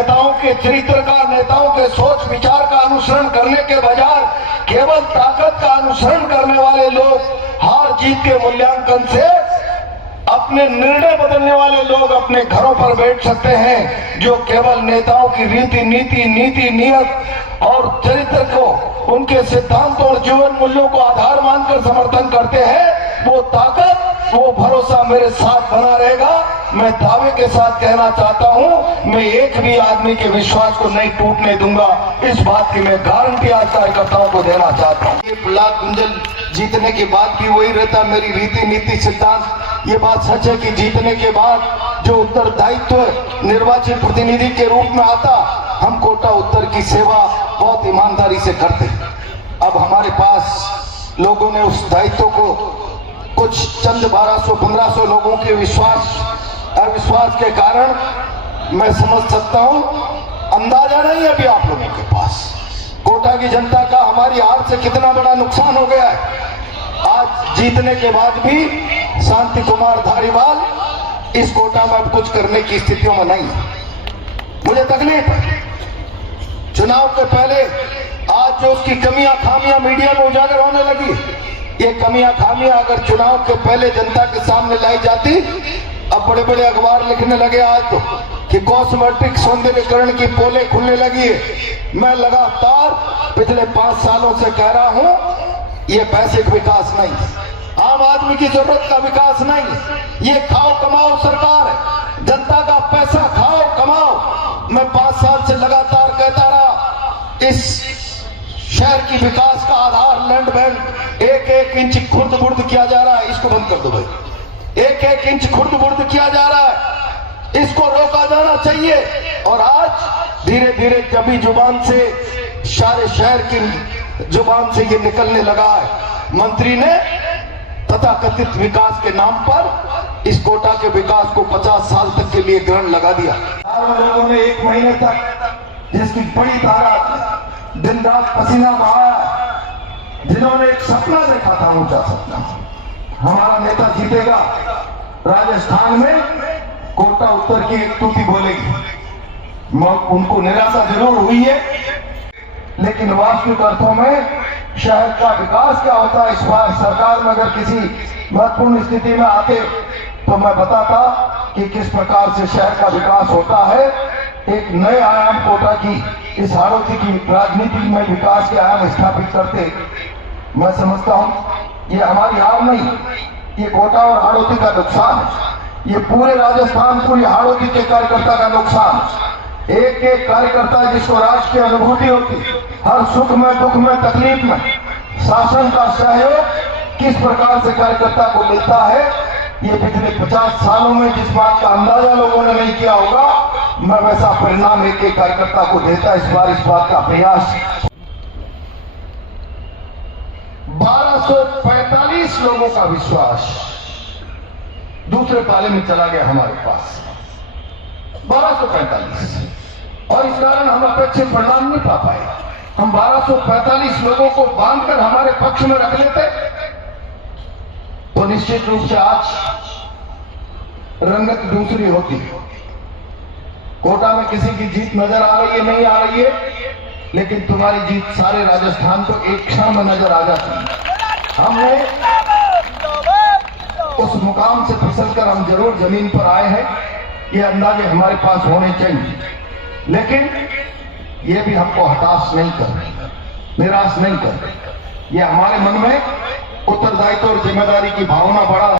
नेताओं के चरित्र का, नेताओं के सोच विचार का अनुसरण करने के बजाय केवल ताकत का अनुसरण करने वाले लोग, हार जीत के मूल्यांकन से अपने निर्णय बदलने वाले लोग अपने घरों पर बैठ सकते हैं। जो केवल नेताओं की नीति नियत और चरित्र को, उनके सिद्धांतों और जीवन मूल्यों को आधार मानकर समर्थन करते हैं, वो ताकत, वो भरोसा मेरे साथ बना रहेगा। मैं दावे के साथ कहना चाहता हूं, मैं एक भी आदमी के विश्वास को नहीं टूटने दूंगा। इस बात की मैं गारंटी आज कार्यकर्ताओं को देना चाहता हूं। ये ब्लॉक कुंजल जीतने के बाद भी वही रहता मेरी रीति सिद्धांत। ये बात सच है कि जीतने के बाद जो उत्तरदायित्व निर्वाचित प्रतिनिधि के रूप में आता, हम कोटा उत्तर की सेवा बहुत ईमानदारी से करते। अब हमारे पास लोगों ने उस दायित्व को कुछ चंद 1200-1500 लोगों के अविश्वास के कारण, मैं समझ सकता हूं, अंदाजा नहीं है अभी आप लोगों के पास कोटा की जनता का हमारी हार से कितना बड़ा नुकसान हो गया है। आज जीतने के बाद भी शांति कुमार धारीवाल इस कोटा में अब कुछ करने की स्थितियों में नहीं है। मुझे तकलीफ है। चुनाव के पहले आज जो उसकी कमियां खामियां मीडिया में उजागर होने लगी, ये कमियां खामियां अगर चुनाव के पहले जनता के सामने लाई जाती, अब बड़े बड़े अखबार लिखने लगे आज तो कि कॉस्मेटिक सौंदर्यकरण की पोलें खुलने लगी है। मैं लगातार पिछले 5 सालों से कह रहा हूं, ये पैसे का विकास नहीं, आम आदमी की जरूरत का विकास नहीं, ये खाओ कमाओ सरकार है। जनता का पैसा खाओ कमाओ। मैं 5 साल से लगातार कहता रहा, इस शहर की विकास का आधार लैंड बैंक एक इंच खुर्द बुर्द किया जा रहा है। इसको बंद कर दो भाई। एक इंच खुर्द बुर्द किया जा रहा है, इसको रोका जाना चाहिए। और आज धीरे धीरे जबी जुबान से, सारे शहर की जुबान से ये निकलने लगा है। मंत्री ने तथाकथित विकास के नाम पर इस कोटा के विकास को 50 साल तक के लिए ग्रहण लगा दिया। लोगों ने 1 महीने तक जिसकी बड़ी धारा दिन रात पसीना बहाया, जिन्होंने एक सपना देखा था, ऊंचा सपना, हमारा नेता जीतेगा, राजस्थान में कोटा उत्तर की एक तूती बोलेगी। उनको निराशा जरूर हुई है, लेकिन वास्तविक अर्थों में शहर का विकास क्या होता है, इस बार सरकार में अगर किसी महत्वपूर्ण स्थिति में आते तो मैं बताता कि किस प्रकार से शहर का विकास होता है। एक नए आयाम कोटा की, इस हाड़ौती की राजनीति में विकास के आयाम स्थापित करते। मैं समझता हूं ये हमारी हार नहीं, ये कोटा और हाड़ौती का नुकसान है। ये पूरे राजस्थान को, ये हाड़ौती के कार्यकर्ता का नुकसान। एक एक कार्यकर्ता जिसको राष्ट्र की अनुभूति होती, हर सुख में, दुख में, तकलीफ में शासन का सहयोग किस प्रकार से कार्यकर्ता को मिलता है, ये पिछले 50 सालों में जिस बात का अंदाजा लोगों ने नहीं किया होगा, मैं वैसा परिणाम एक एक कार्यकर्ता को देता। इस बार इस बात का प्रयास 1245 लोगों का विश्वास दूसरे पाले में चला गया हमारे पास, 1245, और इस कारण हम अपेक्षित परिणाम नहीं पा पाए। हम 1245 लोगों को बांधकर हमारे पक्ष में रख लेते तो निश्चित रूप से आज रंगत दूसरी होती। कोटा में किसी की जीत नजर आ रही है, नहीं आ रही है, लेकिन तुम्हारी जीत सारे राजस्थान को एक क्षण में नजर आ जाती है। हमने उस मुकाम से फिसलकर हम जरूर जमीन पर आए हैं, ये अंदाजे हमारे पास होने चाहिए, लेकिन ये भी हमको हताश नहीं कर, निराश नहीं कर। ये हमारे मन में उत्तरदायित्व और जिम्मेदारी की भावना बढ़ा